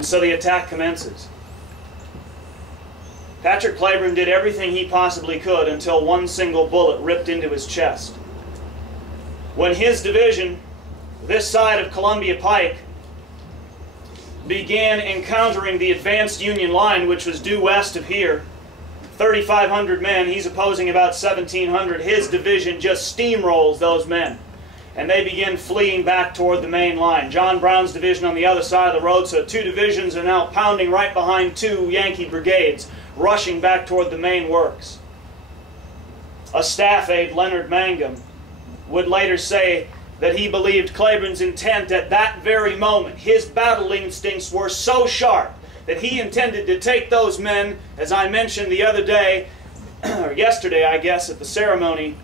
And so the attack commences. Patrick Cleburne did everything he possibly could until one single bullet ripped into his chest. When his division, this side of Columbia Pike, began encountering the advanced Union line, which was due west of here, 3,500 men, he's opposing about 1,700, his division just steamrolls those men. And they begin fleeing back toward the main line. John Brown's division on the other side of the road, so two divisions are now pounding right behind two Yankee brigades, rushing back toward the main works. A staff aide, Leonard Mangum, would later say that he believed Cleburne's intent at that very moment, his battle instincts were so sharp that he intended to take those men, as I mentioned the other day, or yesterday I guess, at the ceremony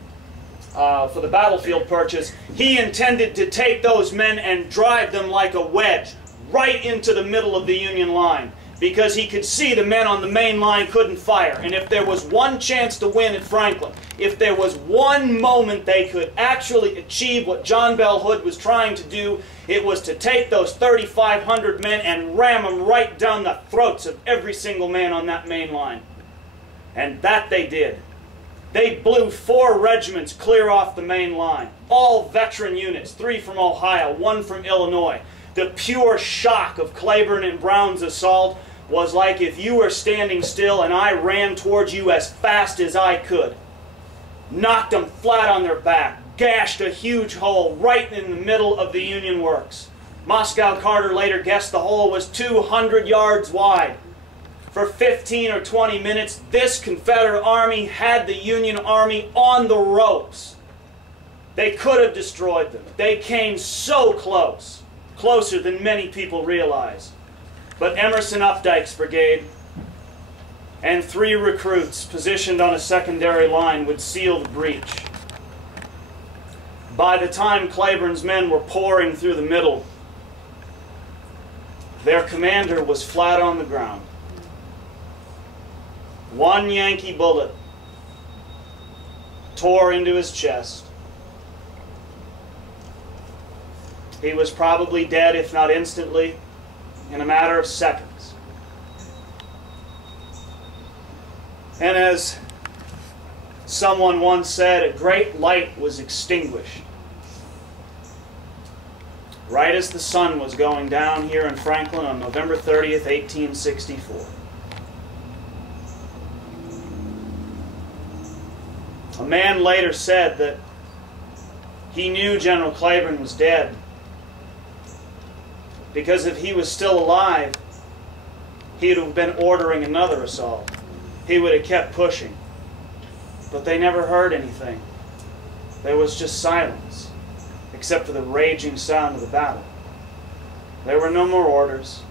for the battlefield purchase, he intended to take those men and drive them like a wedge right into the middle of the Union line, because he could see the men on the main line couldn't fire. And if there was one chance to win at Franklin, if there was one moment they could actually achieve what John Bell Hood was trying to do, it was to take those 3,500 men and ram them right down the throats of every single man on that main line. And that they did. They blew 4 regiments clear off the main line. All veteran units, 3 from Ohio, 1 from Illinois. The pure shock of Cleburne and Brown's assault was like if you were standing still and I ran towards you as fast as I could. Knocked them flat on their back, gashed a huge hole right in the middle of the Union works. Moscow Carter later guessed the hole was 200 yards wide. For 15 or 20 minutes, this Confederate army had the Union army on the ropes. They could have destroyed them. They came so close, closer than many people realize. But Emerson Opdycke's brigade and 3 recruits positioned on a secondary line would seal the breach. By the time Cleburne's men were pouring through the middle, their commander was flat on the ground. One Yankee bullet tore into his chest. He was probably dead, if not instantly, in a matter of seconds. And as someone once said, a great light was extinguished right as the sun was going down here in Franklin on November 30th, 1864. A man later said that he knew General Cleburne was dead because if he was still alive, he would have been ordering another assault. He would have kept pushing. But they never heard anything. There was just silence, except for the raging sound of the battle. There were no more orders.